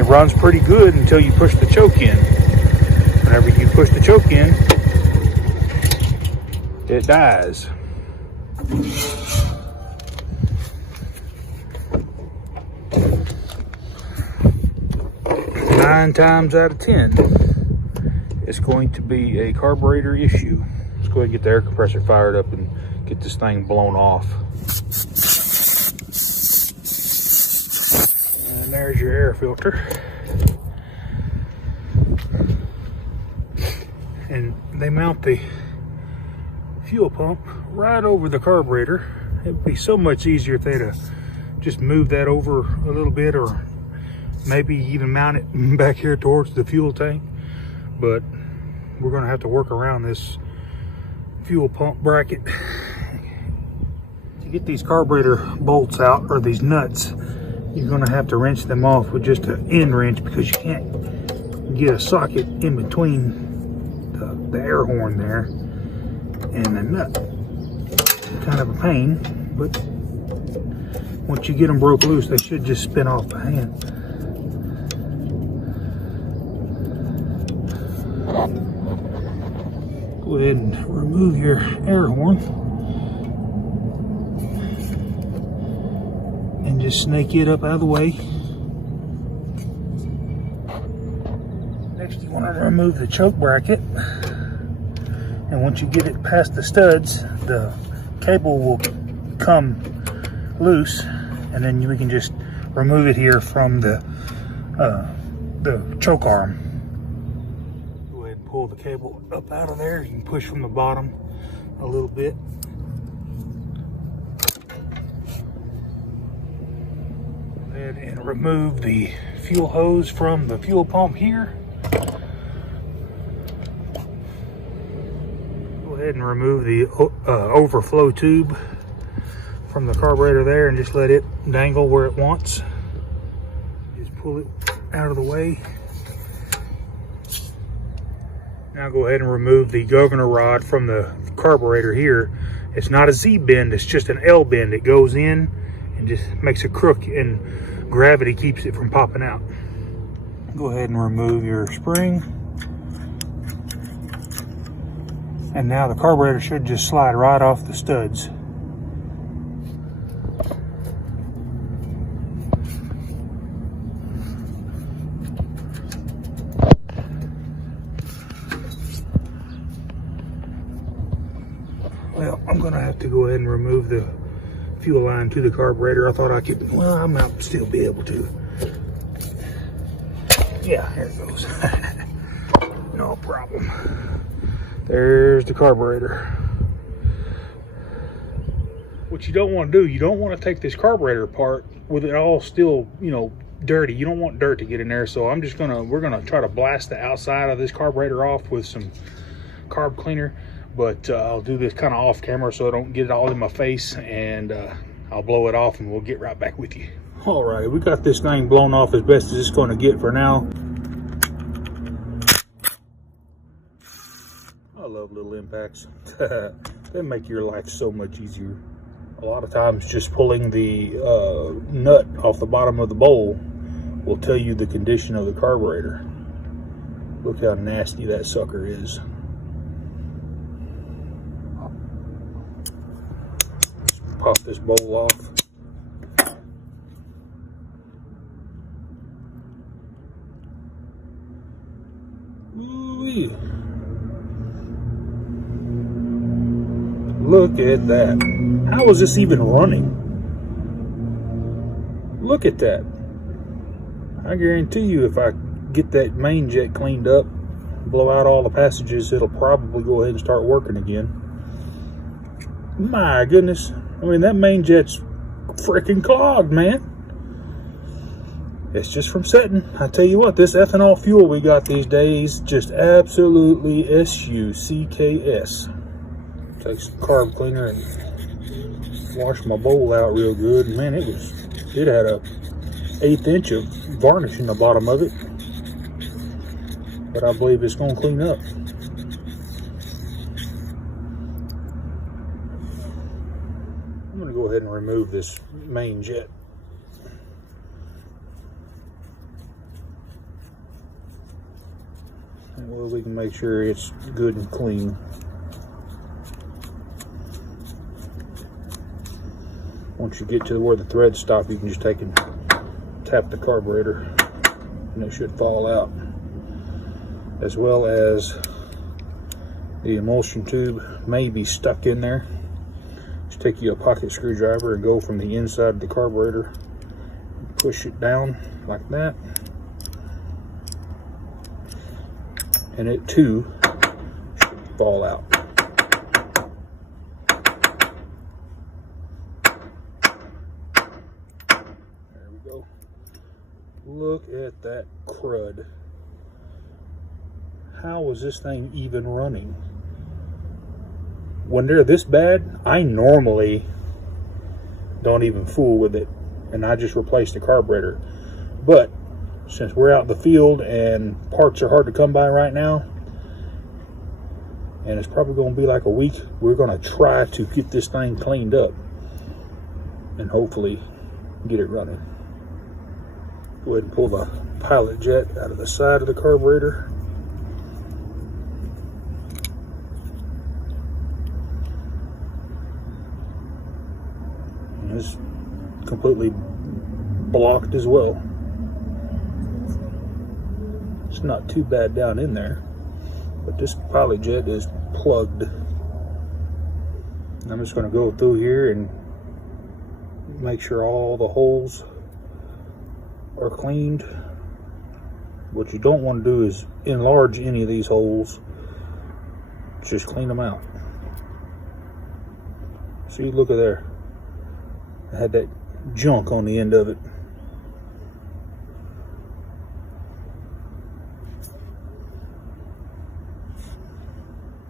It runs pretty good until you push the choke in. Whenever you push the choke in, it dies. Nine times out of 10, it's going to be a carburetor issue. Let's go ahead and get the air compressor fired up and get this thing blown off. And there's your air filter. And they mount the fuel pump right over the carburetor. It'd be so much easier if they'd just moved that over a little bit, or maybe even mount it back here towards the fuel tank. But we're gonna have to work around this fuel pump bracket. To get these carburetor bolts out, or these nuts, you're gonna have to wrench them off with just an end wrench, because you can't get a socket in between the air horn there and the nut. Kind of a pain, but once you get them broke loose, they should just spin off the hand. Go ahead and remove your air horn and just snake it up out of the way. Next, you want to remove the choke bracket. And once you get it past the studs, the cable will come loose, and then we can just remove it here from the choke arm. Go ahead and pull the cable up out of there. You can push from the bottom a little bit. Go ahead and remove the fuel hose from the fuel pump here. And remove the overflow tube from the carburetor there, and just let it dangle where it wants. Just pull it out of the way. Now go ahead and remove the governor rod from the carburetor here. It's not a Z bend, it's just an L bend. It goes in and just makes a crook, and gravity keeps it from popping out. Go ahead and remove your spring. And now the carburetor should just slide right off the studs. Well, I'm gonna have to go ahead and remove the fuel line to the carburetor. I thought I could, well, I might still be able to. Yeah, there it goes. No problem. There's the carburetor. What you don't want to do, you don't want to take this carburetor apart with it all still, you know, dirty. You don't want dirt to get in there. So we're gonna try to blast the outside of this carburetor off with some carb cleaner. But I'll do this kind of off camera so I don't get it all in my face, and I'll blow it off and we'll get right back with you. All right, we got this thing blown off as best as it's going to get for now. I love little impacts. They make your life so much easier. A lot of times just pulling the nut off the bottom of the bowl will tell you the condition of the carburetor. Look how nasty that sucker is. Let's pop this bowl off. Ooh-wee. Look at that. How is this even running? Look at that. I guarantee you if I get that main jet cleaned up, blow out all the passages, it'll probably go ahead and start working again. My goodness. I mean, that main jet's freaking clogged, man. It's just from setting. I tell you what, this ethanol fuel we got these days, just absolutely SUCKS. Take some carb cleaner and wash my bowl out real good. Man, it had a 1/8 inch of varnish in the bottom of it, but I believe it's going to clean up. I'm going to go ahead and remove this main jet. well, we can make sure it's good and clean. Once you get to where the threads stop, you can just take and tap the carburetor and it should fall out. As well as the emulsion tube may be stuck in there. Just take you a pocket screwdriver and go from the inside of the carburetor, push it down like that, and it too should fall out. There we go. Look at that crud. How is this thing even running? When they're this bad, I normally don't even fool with it, and I just replace the carburetor. But since we're out in the field and parts are hard to come by right now, and it's probably going to be like a week, we're going to try to get this thing cleaned up and hopefully get it running. Go ahead and pull the pilot jet out of the side of the carburetor. And it's completely blocked as well. It's not too bad down in there, but this pilot jet is plugged. I'm just going to go through here and make sure all the holes are cleaned. What you don't want to do is enlarge any of these holes. Just clean them out. See, look at there. I had that junk on the end of it.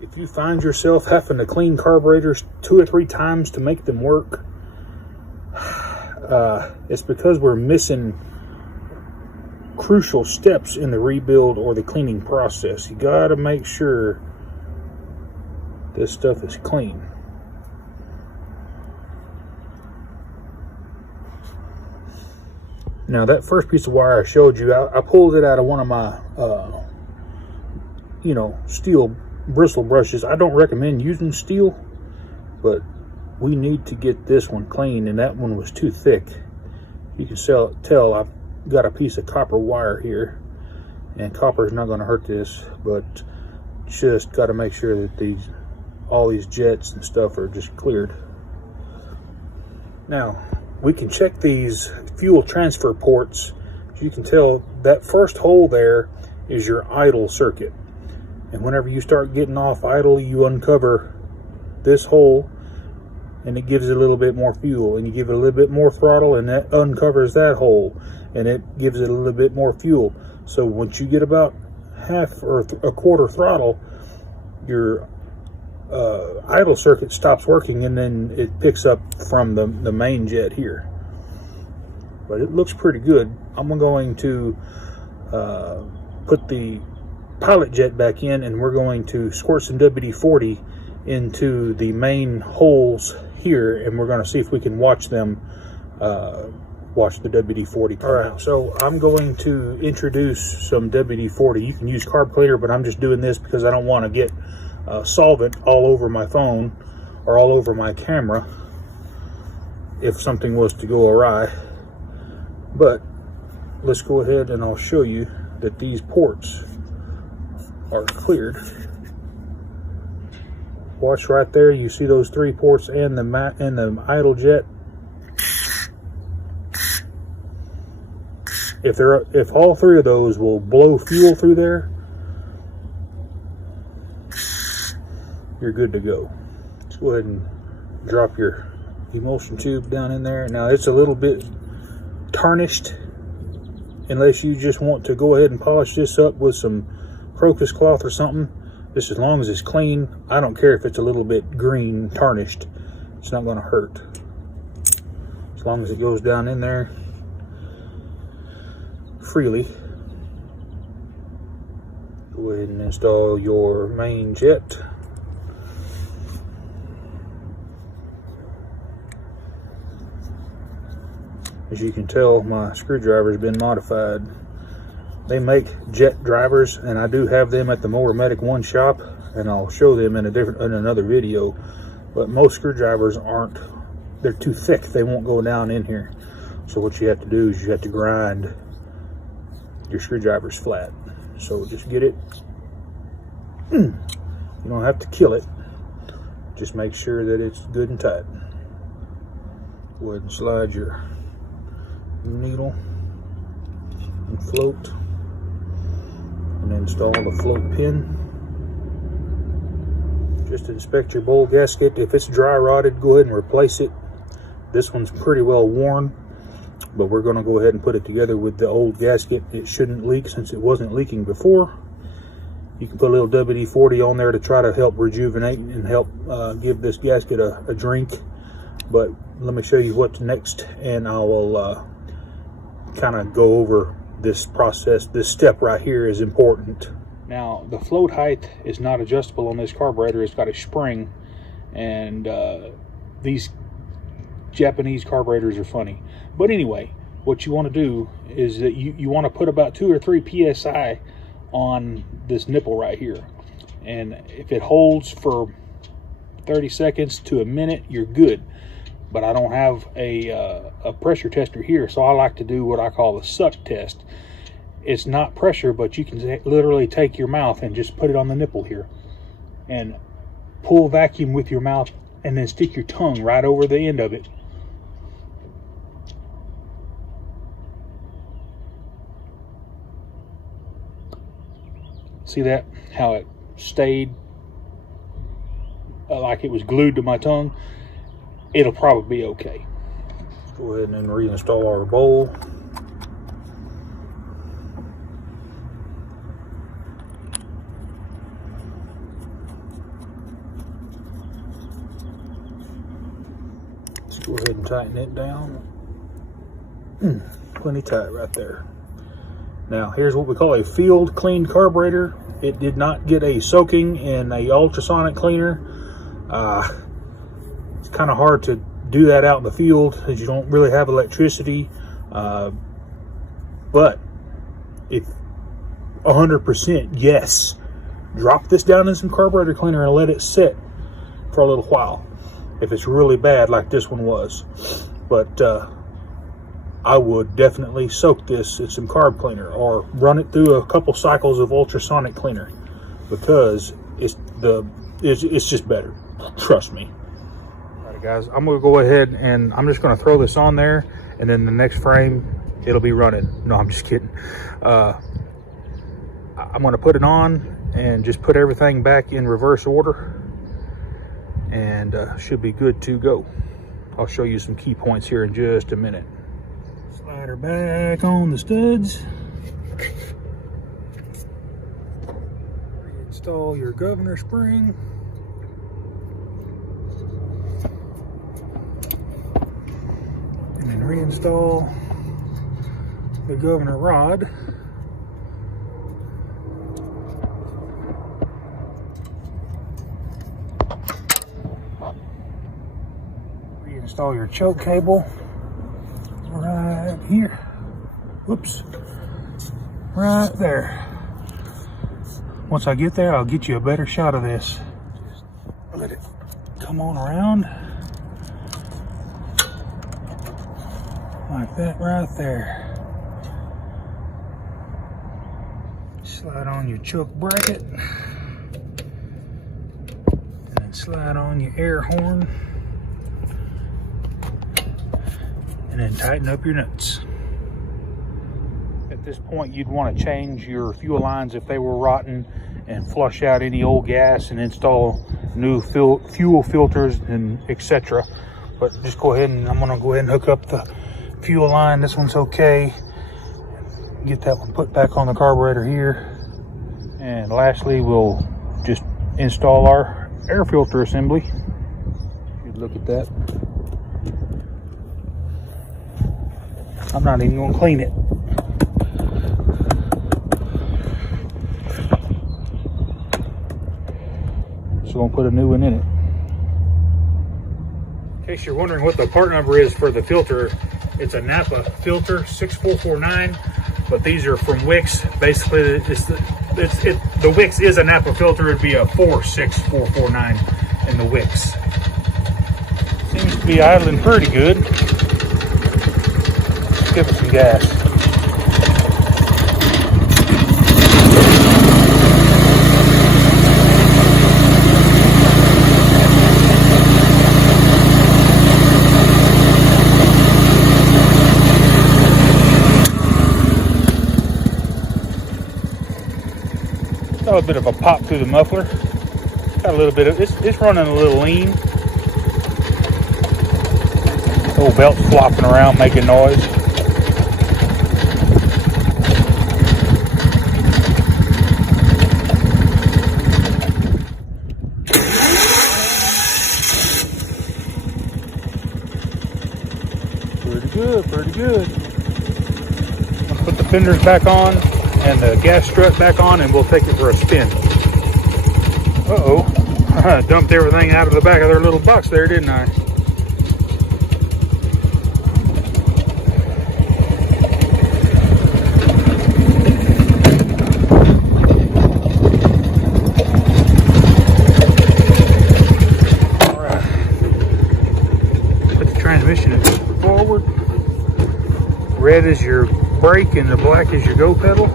If you find yourself having to clean carburetors 2 or 3 times to make them work, it's because we're missing crucial steps in the rebuild or the cleaning process. You gotta make sure this stuff is clean. Now that first piece of wire I showed you, I pulled it out of one of my steel bristle brushes. I don't recommend using steel, but we need to get this one clean, and that one was too thick. You can tell I've got a piece of copper wire here, and copper is not going to hurt this, but just got to make sure that all these jets and stuff are just cleared. Now we can check these fuel transfer ports. As you can tell, that first hole there is your idle circuit, and whenever you start getting off idle, you uncover this hole and it gives it a little bit more fuel, and you give it a little bit more throttle and that uncovers that hole and it gives it a little bit more fuel. So once you get about half or a quarter throttle, your idle circuit stops working, and then it picks up from the main jet here. But it looks pretty good. I'm going to put the pilot jet back in, and we're going to squirt some WD-40 into the main holes here, and we're going to see if we can watch them watch the WD-40 come out. So I'm going to introduce some WD-40. You can use Carb Cleaner, but I'm just doing this because I don't want to get solvent all over my phone or all over my camera if something was to go awry. But let's go ahead and I'll show you that these ports are cleared. Watch right there. You see those 3 ports and the idle jet. If all 3 of those will blow fuel through there, you're good to go. Let's go ahead and drop your emulsion tube down in there. Now it's a little bit tarnished, unless you just want to go ahead and polish this up with some crocus cloth or something. Just as long as it's clean, I don't care if it's a little bit green tarnished. It's not going to hurt as long as it goes down in there freely. Go ahead and install your main jet. As you can tell, my screwdriver has been modified. They make jet drivers, and I do have them at the Mower Medic One shop, and I'll show them in another video. But most screwdrivers aren't, they're too thick. They won't go down in here. So what you have to do is you have to grind your screwdrivers flat. So just get it, you don't have to kill it, just make sure that it's good and tight. Go ahead and slide your needle and float, and install the float pin. Just inspect your bowl gasket. If it's dry rotted, go ahead and replace it. This one's pretty well worn, but we're going to go ahead and put it together with the old gasket. It shouldn't leak since it wasn't leaking before. You can put a little WD-40 on there to try to help rejuvenate and help give this gasket a drink. But let me show you what's next, and I will kind of go over this process. This step right here is important. Now, the float height is not adjustable on this carburetor. It's got a spring, and these Japanese carburetors are funny. But anyway, what you want to do is that you want to put about 2 or 3 psi on this nipple right here. And if it holds for 30 seconds to a minute, you're good. But I don't have a pressure tester here, so I like to do what I call a suck test. It's not pressure, but you can literally take your mouth and just put it on the nipple here and pull vacuum with your mouth, and then stick your tongue right over the end of it. See that? How it stayed like it was glued to my tongue? It'll probably be okay. Let's go ahead and reinstall our bowl. Let's go ahead and tighten it down. Plenty tight right there. Now, here's what we call a field cleaned carburetor. It did not get a soaking in a ultrasonic cleaner. It's kind of hard to do that out in the field because you don't really have electricity. But if 100% yes, drop this down in some carburetor cleaner and let it sit for a little while. If it's really bad like this one was. But I would definitely soak this in some carb cleaner or run it through a couple cycles of ultrasonic cleaner, because it's just better. Trust me. All right, guys, I'm gonna go ahead and I'm just gonna throw this on there, and then the next frame it'll be running. No, I'm just kidding. I'm gonna put it on and just put everything back in reverse order, and should be good to go. I'll show you some key points here in just a minute. Slide her back on the studs. Reinstall your governor spring. And then reinstall the governor rod. Reinstall your choke cable right here. Whoops. Right there. Once I get there, I'll get you a better shot of this. Just let it come on around. Like that right there. Slide on your choke bracket. And then slide on your air horn. And then tighten up your nuts. At this point, you'd want to change your fuel lines if they were rotten, and flush out any old gas and install new fuel filters and etc. But just go ahead and I'm going to go ahead and hook up the fuel line. This one's okay. Get that one put back on the carburetor here. And lastly, we'll just install our air filter assembly. You'd look at that. I'm not even going to clean it. Just going to put a new one in it. In case you're wondering what the part number is for the filter, it's a Napa filter 6449. but these are from Wix. Basically, the Wix is a Napa filter. It'd be a 46449 in the Wix. Seems to be idling pretty good. Let's give it some gas. Got a bit of a pop through the muffler. Got a little bit of it's running a little lean. Old belt's flopping around, making noise. Pretty good, pretty good. I'll put the fenders back on and the gas strut back on, and we'll take it for a spin. Uh-oh. I dumped everything out of the back of their little box there, didn't I? All right. Put the transmission forward. Red is your brake and the black is your go pedal.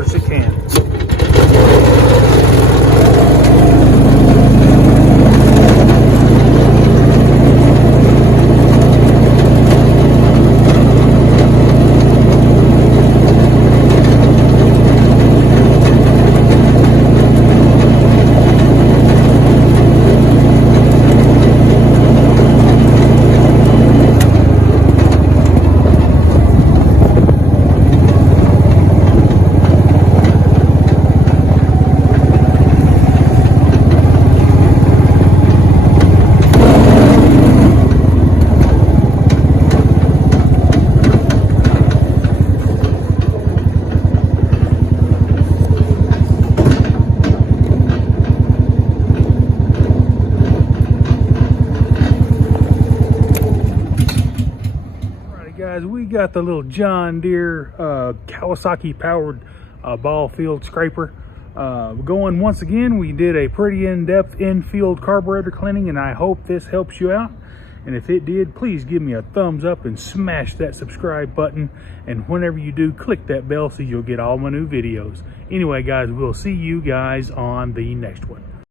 As it can. Guys, we got the little John Deere Kawasaki powered ball field scraper going once again. We did a pretty in-depth in-field carburetor cleaning, and I hope this helps you out. And if it did, please give me a thumbs up and smash that subscribe button. And whenever you do, click that bell so you'll get all my new videos. Anyway, guys, we'll see you guys on the next one.